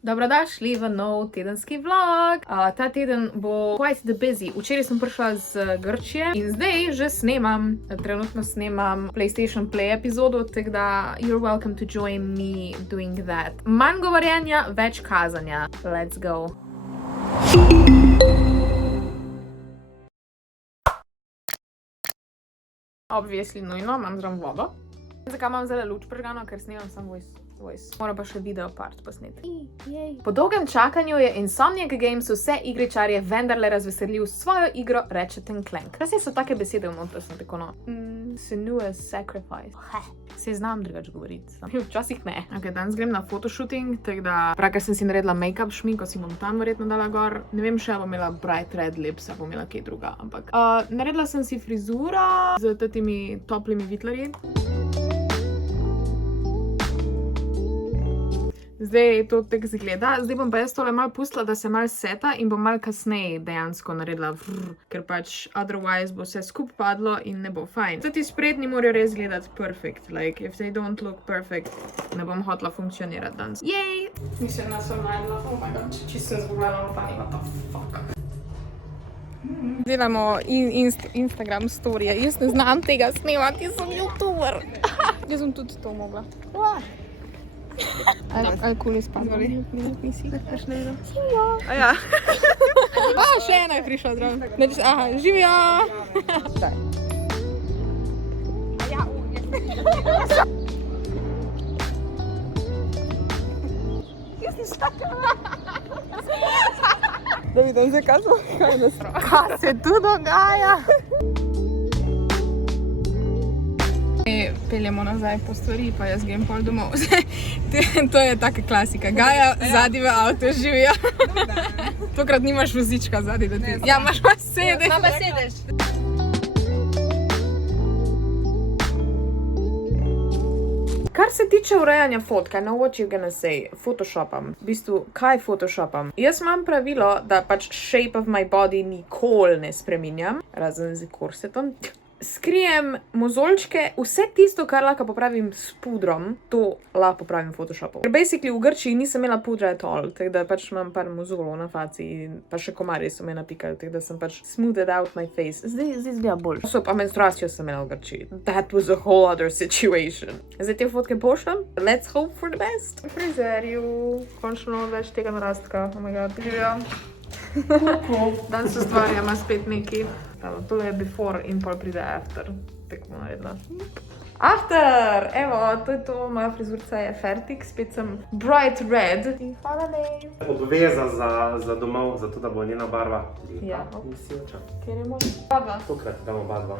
Dobrodošli v nov tedenski vlog. Ta teden bo quite the busy. Včeraj sem prišla z Grčije in zdaj že snemam, trenutno snemam PlayStation Play epizodo, tako da you're welcome to join me doing that. Manj govorjenja, več kazanja. Let's go. Obviously nujno, imam zraven vodo. Zakaj imam zdaj luč prižgano, ker snemam samo voice. Moram pa še video part posneti. Po dolgem čakanju je Insomniac Games vse igričarje vendarle razveselil s svojo igro Ratchet & Clank. Zdaj so take besede v not, da sem tako Senua's Sacrifice. Se znam drugače govoriti. Včasih ne. Ok, danes grem na fotoshooting, tako da pravkar sem si naredila make-up šminko, si bom tam verjetno dala gor. Ne vem še, bom imela bright red lips, ali bom imela kaj druga, ampak naredila sem si frizuro z temi toplimi vitlarji. Zdaj to tako izgleda. Zdaj bom pa jaz tole malo pustila, da se malo seta in bom malo kasneje dejansko naredila ker pač otherwise bo vse skup padlo in ne bo fajn. Zdaj ti sprednji morajo res gledati perfect. Like, if they don't look perfect, ne bom hotla funkcionirati danes. Jej! Mislim, da sem najdela. Oh my god, čisto sem zgubljala lopani, what the fuck. Delamo Instagram storije. Jaz ne znam tega snemati, jaz sem youtuber. Jaz sem tudi to mogla. Aj kuli spadlo. Nisi? Živijo. Aja. Še ena je prišla zraven. Aha, živijo. Jaz sem štakala. Da vidim, zakaj smo kaj nasro. Kaj se tu dogaja? Peljemo nazaj po stvari, pa jaz grem pol domov. To je taka klasika. Gaja, zadnji v avtu živijo. Tokrat nimaš vozička zadnji, da ti... Ja, imaš pa sedež. Ima pa sedež. Kar se tiče urejanja fotk, I know what you're gonna say, photoshopam. V bistvu, kaj photoshopam? Jaz imam pravilo, da pač shape of my body nikoli ne spreminjam, razen z korsetom. Skrijem mozoljčke, vse tisto, kar lahko popravim s pudrom, to lahko popravim v Photoshopu. Ker basically v Grčiji nisem imela pudra at all, tako da pač imam par mozolov na faci, pa še komarji so me napikali, tako da sem pač smoothed out my face. Zdaj izgleda bolj. Pa menstruacijo sem imela v Grčiji. That was a whole other situation. Zdaj te fotke pošljem. Let's hope for the best. V frizerju. Končno več tega narastka. Oh my god, živijo. Danes ustvarjamo spet neki. To je before in pol pride after. Tako bomo naredila. After! Evo, to je to, moja frizurca je fertik, spet sem bright red. In hvala ne. Obveza za domov, zato da bo njena barva Ja. in sijoča. Kjer je moj? Badva. Tokrat damo oba dva.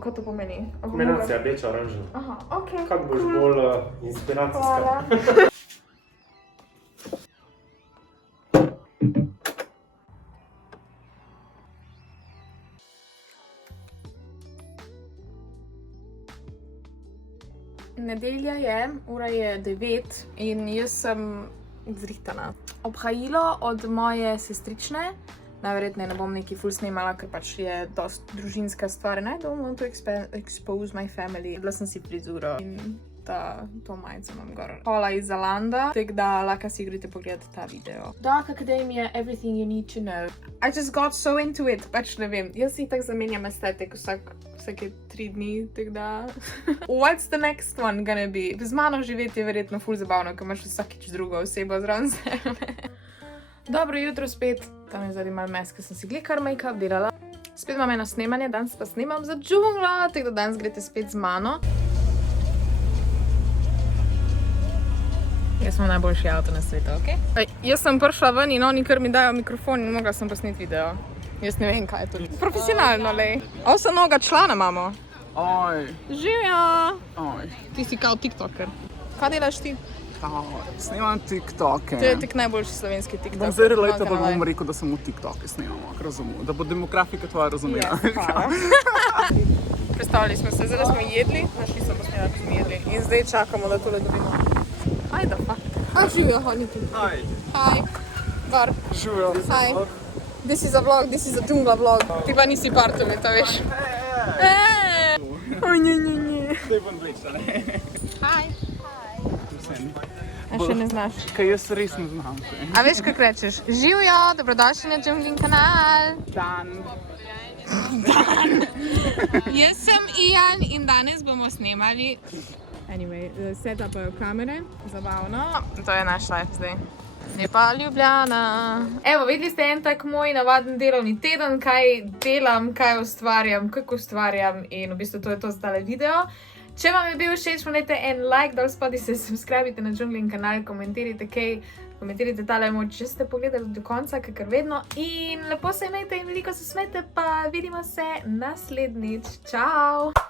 Kaj to pomeni? Kombinacija rdeča-oranžna. Aha, okej. Kako boš bolj inspiracijska? Hvala. Nedelja je, ura je 9 in jaz sem zrihtana. Obhajilo od moje sestrične, najverjetneje ne bom neki ful snemala, ker pač je dost družinska stvar. I don't want to expose my family. Bila sem si frizuro in to majico imam gor. Hvala iz Zalanda, tako da lahko si greste pogledati ta video. Dark Academia, everything you need to know. I just got so into it, pač ne vem. Jaz si tako zamenjam estetik vsake 3 dni, tako da... What's the next one gonna be? Z mano živeti je verjetno ful zabavno, ker imaš vsakič drugo osebo zraven sebe. Dobro jutro spet. Tam je zadnji malo mes, ker sem si kar make-up delala. Spet imam eno snemanje, danes pa snemam za džungla, tako da danes greste spet z mano. Jaz sem najboljši avto na svetu, ok? Jaz sem prišla ven in oni kar mi dajo mikrofon in mogla sem posneti video. Jaz ne vem, kaj je to. Profesionalno, lej. 8 noga člana imamo. Oj, Živijo! oj, Ti si kao tiktoker. Kaj delaš ti? snimam TikToke. To je tak najboljši slovenski tiktoker. Bom zdaj relata, pa bom rekel, da samo TikToke snimamo, razumel. Da bo demografika tvoja razumela. Predstavljali smo se, zdaj smo jedli, našli so posnela, ko smo jedli. In zdaj čakamo, da tole dobimo. Ajde, fuck. Živijo, hodniki. Aj, Hi. Gor. živijo. Hi. This is a vlog, this is a džungla vlog. Ti pa nisi part of it, a veš. Oj, ne. Zdaj bom več, ali? Hi. A še ne znaš. Kaj jaz res ne znam. A veš, kako rečeš? Živjo, dobrodošli na Džunglin kanal. Dan. Jaz sem Ian in danes bomo snemali setupajo kamere, zabavno. To je naš life zdaj. Lepa Ljubljana. Evo, videli ste en tak moj navaden delovni teden, kaj delam, kaj ustvarjam, kako ustvarjam in v bistvu to je to za tale video. Če vam je bil všeč, ponete en like, dol spodaj se subscribite na Džunglin kanal, komentirajte kaj, komentirajte tale moj, če ste pogledali do konca, kakor vedno. In lepo se imejte in veliko se smejte, pa vidimo se naslednjič. Čau!